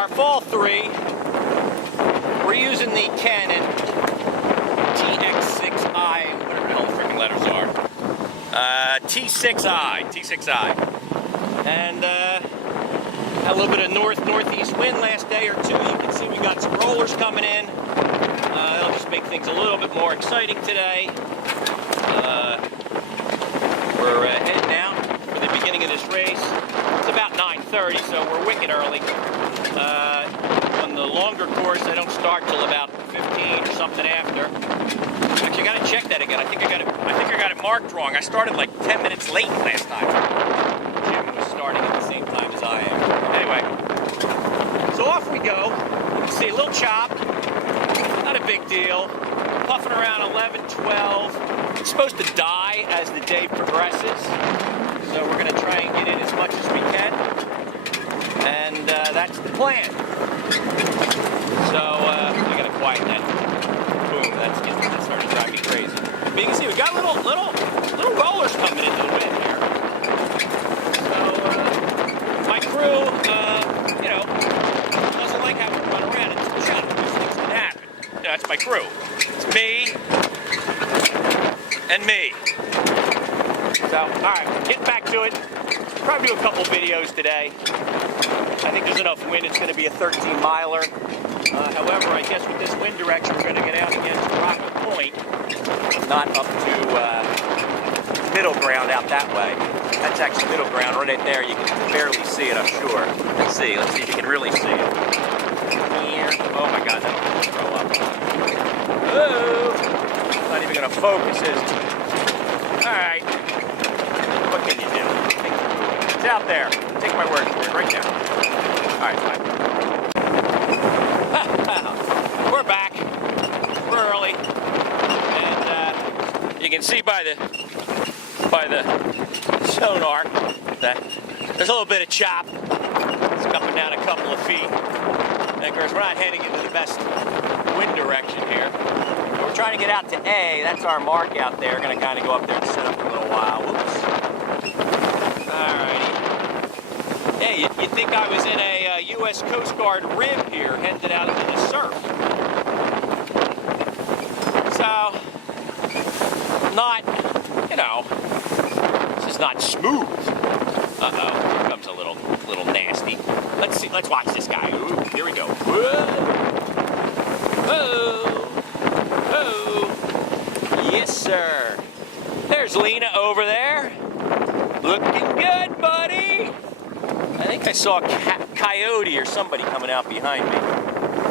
our fall 3, we're using the Canon TX6i, whatever the hell the freaking letters are. T6i. And had a little bit of northeast wind last day or two. You can see we got some rollers coming in. That'll just make things a little bit more exciting today. We're heading out for the beginning of this race. It's about 9:30, so we're wicked early. On the longer course, they don't start till about 15 or something after. Actually, I gotta check that again. I think I got it marked wrong. I started like 10 minutes late last time. Jim was starting at the same time as I am. Anyway, so off we go. You can see a little chop. Not a big deal. Puffing around 11, 12. It's supposed to die as the day progresses. So we're going to try and get in as much as we can. And that's the plan. So we got to quieten that. Boom, that's starting to drive me crazy. But you can see we got little rollers coming into the wind here. So my crew, doesn't like having to run around and shut. These things can happen. That's my crew. It's me and me. So, alright, getting back to it. Probably do a couple videos today. I think there's enough wind. It's going to be a 13-miler. However, I guess with this wind direction, we're going to get out against Rocket Point, not up to middle ground out that way. That's actually middle ground right there. You can barely see it, I'm sure. Let's see if you can really see it. Here. Oh my God, that'll throw up. Oh, it's not even going to focus, is it? All right. What can you do? It's out there. Take my word for it right now. All right, fine. We're back. We're early, and you can see by the sonar that there's a little bit of chop. It's coming down a couple of feet. And of course, we're not heading into the best wind direction here. We're trying to get out to A. That's our mark out there. Going to kind of go up there and sit up for a little while. Whoops. Alrighty. Hey, you'd think I was in a U.S. Coast Guard rib here, headed out into the surf. So, not, this is not smooth. Uh-oh, here comes a little nasty. Let's see, let's watch this guy. Ooh, here we go. Whoa. Whoa. Whoa. Yes, sir. There's Lena over there. Looking good, buddy. I think I saw a coyote or somebody coming out behind me.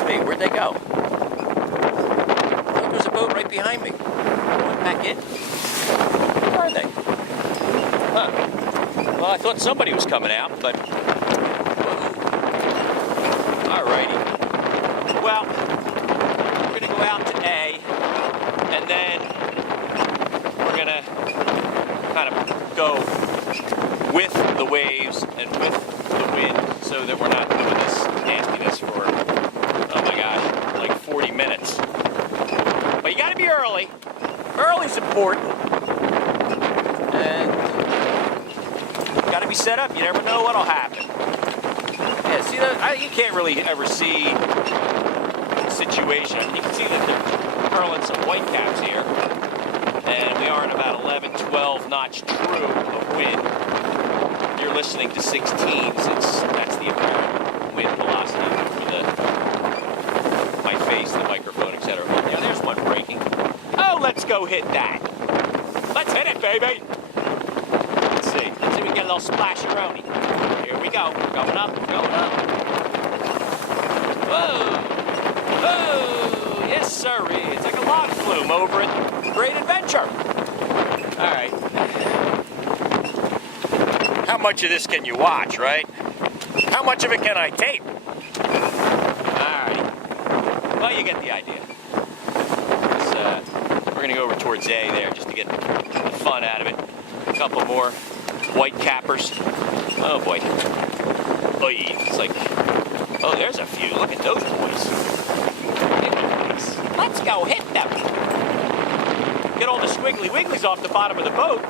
Hey, where'd they go? Oh, there's a boat right behind me. Going back in? Where are they? Huh. Well, I thought somebody was coming out, but... Alrighty. Well, we're going to go out to A, and then we're going to kind of go with the waves and with the wind so that we're not doing this nastiness for, oh my gosh, like 40 minutes. But you got to be early. Early's important. And you got to be set up. You never know what'll happen. Yeah, see, you can't really ever see the situation. You can see that they're hurling some white caps here. And we are in about 11, 12 knots true of wind. You're listening to 16, since that's the apparent wind velocity for my face, the microphone, etc. Yeah, there's one breaking. Oh, let's go hit that. Let's hit it, baby. Let's see if we can get a little splasheroni. Here we go. We're going up, going up. Whoa. Whoa. Yes, sirree. It's like a log flume over at Great Adventure. All right. How much of this can you watch, right? How much of it can I tape? Alright. Well, you get the idea. We're going to go over towards A there just to get the fun out of it. A couple more white cappers. Oh, boy. Oh, it's like... Oh, there's a few. Look at those boys. Let's go hit them. Get all the squiggly wigglies off the bottom of the boat.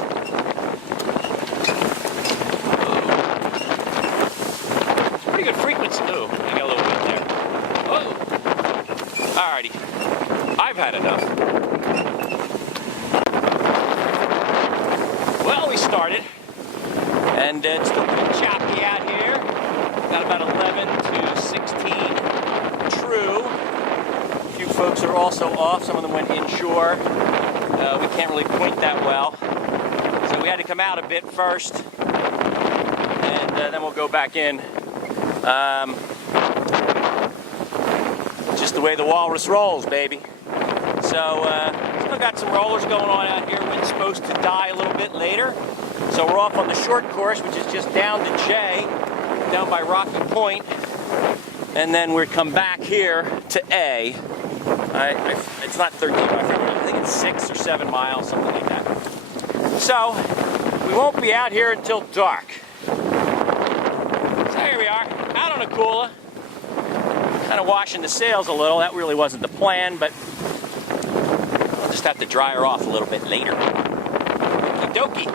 Pretty good frequency. Oh, I got a little bit. had enough. Well, we started, and it's still pretty choppy out here. Got about 11 to 16 true. A few folks are also off. Some of them went inshore. We can't really point that well. So we had to come out a bit first, and then we'll go back in. Just the way the walrus rolls, baby. So, still got some rollers going on out here. Wind's supposed to die a little bit later. So we're off on the short course, which is just down to J, down by Rocky Point. And then we come back here to A. It's not 13, I think it's 6 or 7 miles, something like that. So, we won't be out here until dark. So here we are, out on Akula. Kind of washing the sails a little. That really wasn't the plan, but I'll just have to dry her off a little bit later. Okie dokie.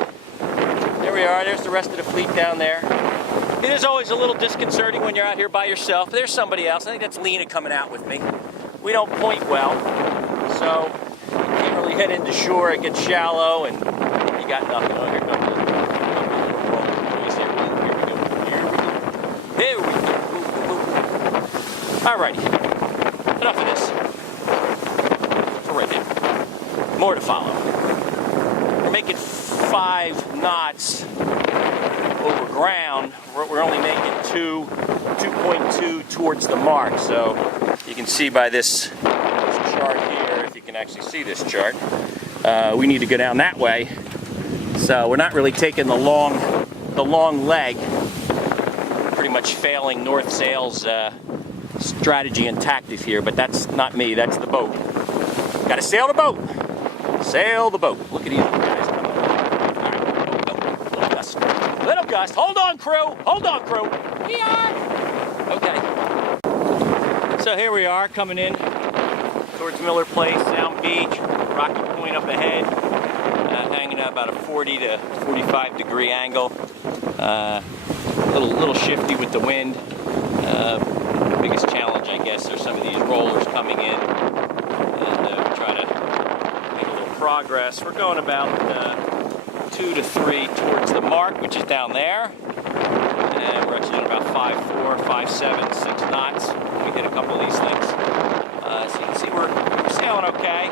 There we are. There's the rest of the fleet down there. It is always a little disconcerting when you're out here by yourself. There's somebody else. I think that's Lena coming out with me. We don't point well, so you can't really head into shore. It gets shallow, and you got nothing. Oh, here comes the Here we go. Alrighty, enough of this. So right there. More to follow. We're making 5 knots over ground. We're only making 2.2 towards the mark. So you can see by this chart here, if you can actually see this chart, we need to go down that way. So we're not really taking the long leg. Pretty much failing North Sails strategy and tactics here, but that's not me, that's the boat. Gotta sail the boat. Sail the boat. Look at these guys coming. All right, little gust. Little gust. Hold on, crew. Hold on, crew. We are. Okay. So here we are coming in towards Miller Place, Sound Beach, Rocky Point up ahead, hanging out about a 40 to 45 degree angle. Little shifty with the wind. Biggest challenge, I guess, are some of these rollers coming in, and we try to make a little progress. We're going about 2 to 3 towards the mark, which is down there, and we're actually at about 5.4, 5.7, 6 knots. We hit a couple of these things, so you can see we're sailing okay.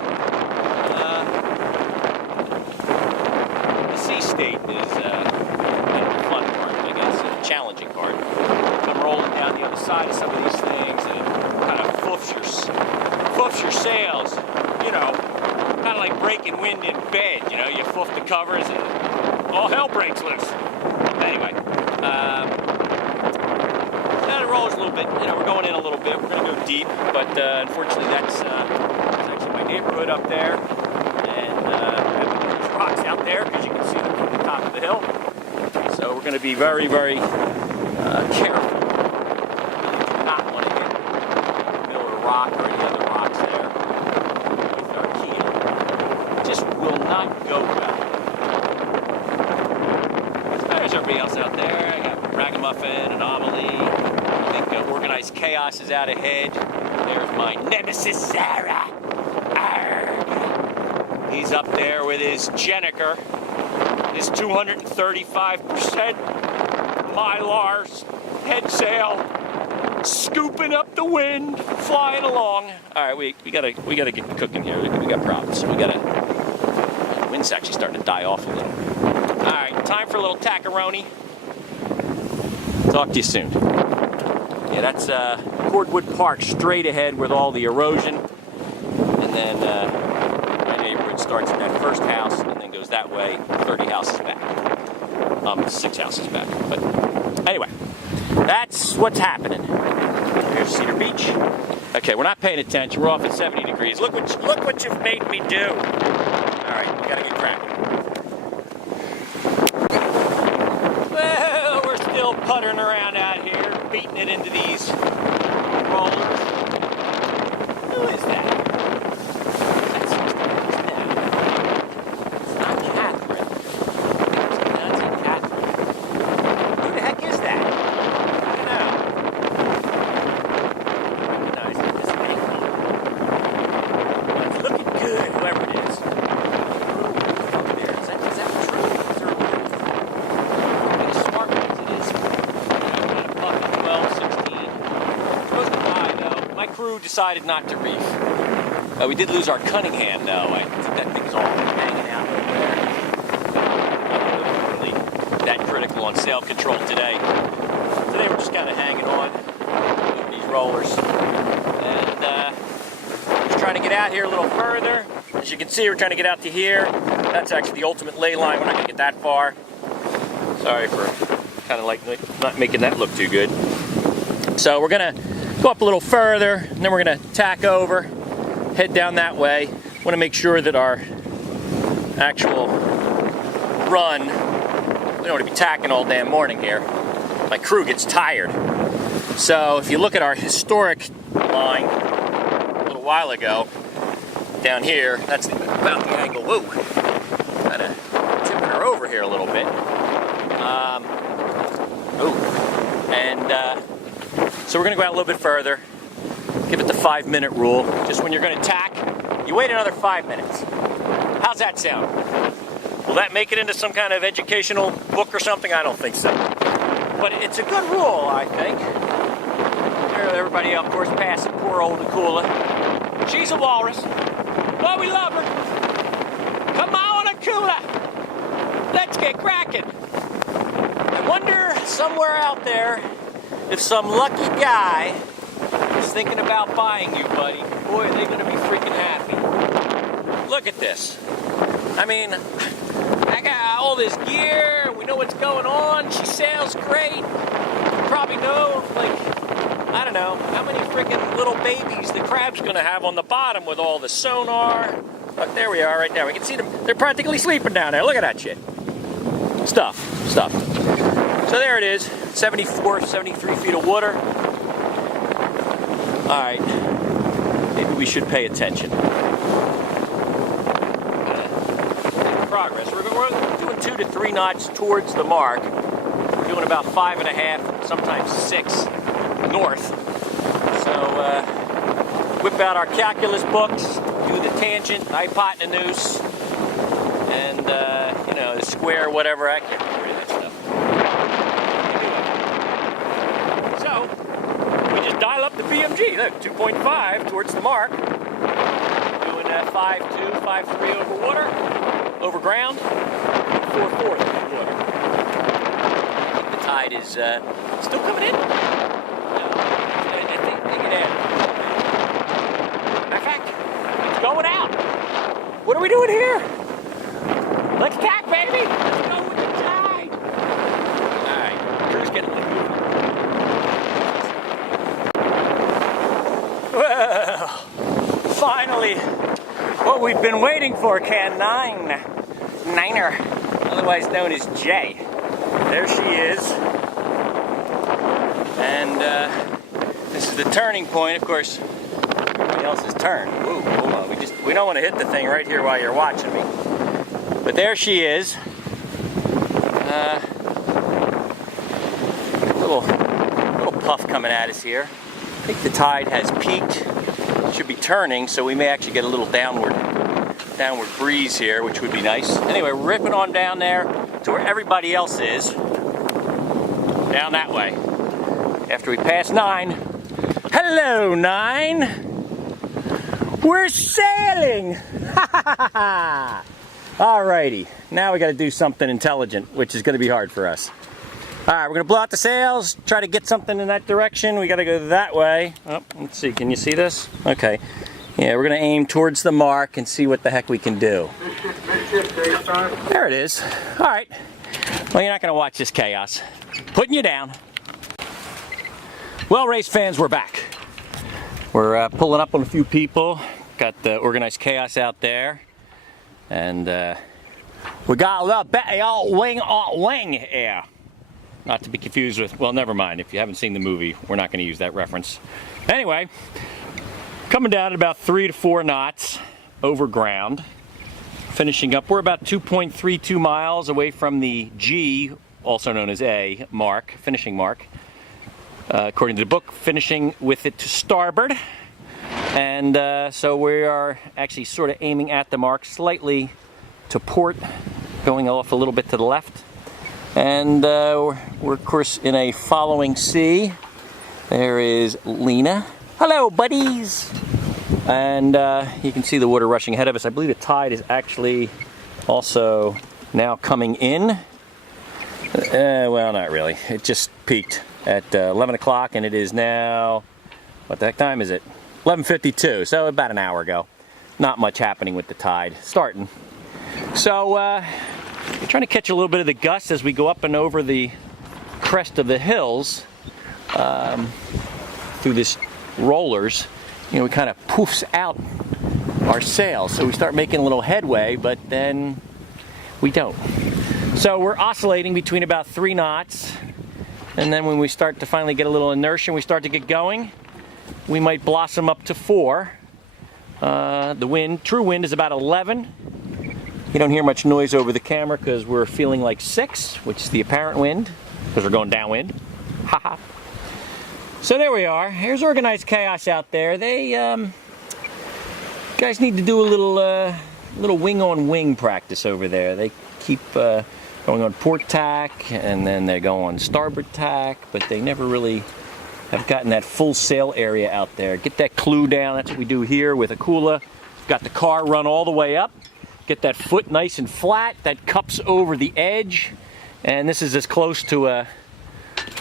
The sea state is kind of the fun part, I guess, the challenging part. Come rolling down the other side of some of these things, and it kind of foofs your sails, you know, kind of like breaking wind in bed, you know, you foof the covers and all hell breaks loose. Anyway, that rolls a little bit, you know, we're going in a little bit, we're going to go deep, but unfortunately that's actually my neighborhood up there, and there's rocks out there because you can see them from the top of the hill, so we're going to be very, very careful. Rock or any other rocks there with our keel. Just will not go well. So there's everybody else out there. I got Ragamuffin, Anomaly. I think Organized Chaos is out ahead. There's my nemesis, Sarah. Arrgh. He's up there with his Jenniker, his 235% Mylar head sail. Scooping up the wind, flying along. All right, we gotta get cooking here. We got problems. The wind's actually starting to die off a little. All right, time for a little tackaroni. Talk to you soon. Yeah, that's Cordwood Park straight ahead with all the erosion, and then my neighborhood starts at that first house and then goes that way 30 houses back. 6 houses back. But anyway. That's what's happening. Here's Cedar Beach. Okay, we're not paying attention. We're off at 70 degrees. Look what you've made me do. All right, we gotta get cracking. Well, we're still puttering around out here, beating it into these rollers. Who is that? It's not Catherine. That's not Catherine. Who the heck is that? decided not to reef. We did lose our cunning hand, though. I think that thing's all hanging out over there. Not really that critical on sail control today. Today we're just kind of hanging on with these rollers. And just trying to get out here a little further. As you can see, we're trying to get out to here. That's actually the ultimate lay line. We're not going to get that far. Sorry for kind of like not making that look too good. So we're going to go up a little further, and then we're going to tack over, head down that way. Want to make sure that our actual run, we don't want to be tacking all damn morning here. My crew gets tired. So if you look at our historic line a little while ago, down here, that's about the angle. Whoa, kind of tipping her over here a little bit. So we're going to go out a little bit further, give it the 5-minute rule. Just when you're going to tack, you wait another 5 minutes. How's that sound? Will that make it into some kind of educational book or something? I don't think so. But it's a good rule, I think. There, everybody, of course, passing poor old Akula. She's a walrus. Well, we love her. Come on, Akula. Let's get cracking. I wonder somewhere out there if some lucky guy is thinking about buying you, buddy. Boy, are they going to be freaking happy. Look at this. I mean, I got all this gear. We know what's going on. She sails great. You probably know, like, I don't know, how many freaking little babies the crab's going to have on the bottom with all the sonar. Look, there we are right now. We can see them. They're practically sleeping down there. Look at that shit. Stuff. So there it is. 74, 73 feet of water. All right. Maybe we should pay attention. Progress. We're doing 2 to 3 knots towards the mark. We're doing about 5.5, sometimes 6 north. So whip out our calculus books, do the tangent, hypotenuse, and you know, the square, whatever. I can't remember any of that stuff. So we just dial up the BMG. Look, 2.5 towards the mark. Doing 5.2, 5.3 over water. Over ground, 4.4 over water. I think the tide is still coming in. No, I think it is. Matter of fact, it's going out. What are we doing here? Let's tack, baby. Let's go with the tide. All right, crew's getting a little moving. Well, finally, what we've been waiting for, Can 9er, otherwise known as Jay. There she is. And this is the turning point, of course. Everybody else's turn. Ooh, hold on. We don't want to hit the thing right here while you're watching me. But there she is. Little puff coming at us here. I think the tide has peaked. Should be turning, so we may actually get a little downward breeze here, which would be nice. Anyway, we're ripping on down there to where everybody else is. Down that way. After we pass 9. Hello, 9. We're sailing. Alrighty. Now we got to do something intelligent, which is going to be hard for us. Alright, we're going to blow out the sails, try to get something in that direction. We got to go that way. Oh, let's see, can you see this? Okay. Yeah, we're going to aim towards the mark and see what the heck we can do. There it is. Alright. Well, you're not going to watch this chaos. Putting you down. Well, race fans, we're back. We're pulling up on a few people. Got the organized chaos out there. And we got a little bit of wing here. Not to be confused with, well, never mind. If you haven't seen the movie, we're not going to use that reference. Anyway, coming down at about 3 to 4 knots over ground. Finishing up, we're about 2.32 miles away from the G, also known as A, mark, finishing mark. According to the book, finishing with it to starboard. And so we are actually sort of aiming at the mark, slightly to port, going off a little bit to the left. And we're of course in a following sea. There is Lena. Hello, buddies! And you can see the water rushing ahead of us. I believe the tide is actually also now coming in. Well, not really. It just peaked at 11 o'clock, and it is now, what the heck time is it? 11:52, so about an hour ago. Not much happening with the tide starting. So we're trying to catch a little bit of the gust as we go up and over the crest of the hills through this rollers. You know, it kind of poofs out our sails, so we start making a little headway, but then we don't. So we're oscillating between about 3 knots, and then when we start to finally get a little inertia and we start to get going, we might blossom up to 4. The wind, true wind, is about 11. You don't hear much noise over the camera because we're feeling like 6, which is the apparent wind, because we're going downwind. Haha. So there we are. Here's organized chaos out there. They guys need to do a little wing-on-wing practice over there. They keep going on port tack, and then they go on starboard tack, but they never really have gotten that full sail area out there. Get that clue down. That's what we do here with Akula. Got the car run all the way up. Get that foot nice and flat. That cups over the edge. And this is as close to an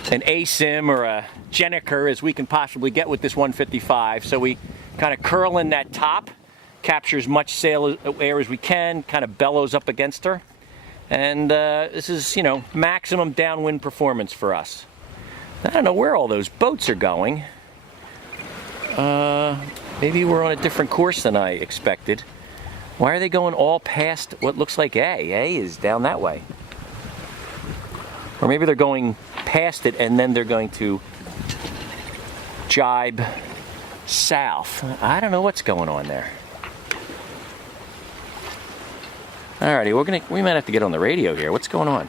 ASIM or a Jenniker as we can possibly get with this 155. So we kind of curl in that top, capture as much sail air as we can, kind of bellows up against her. And this is, you know, maximum downwind performance for us. I don't know where all those boats are going. Maybe we're on a different course than I expected. Why are they going all past what looks like A? A is down that way. Or maybe they're going past it and then they're going to jibe south. I don't know what's going on there. Alrighty, we might have to get on the radio here. What's going on?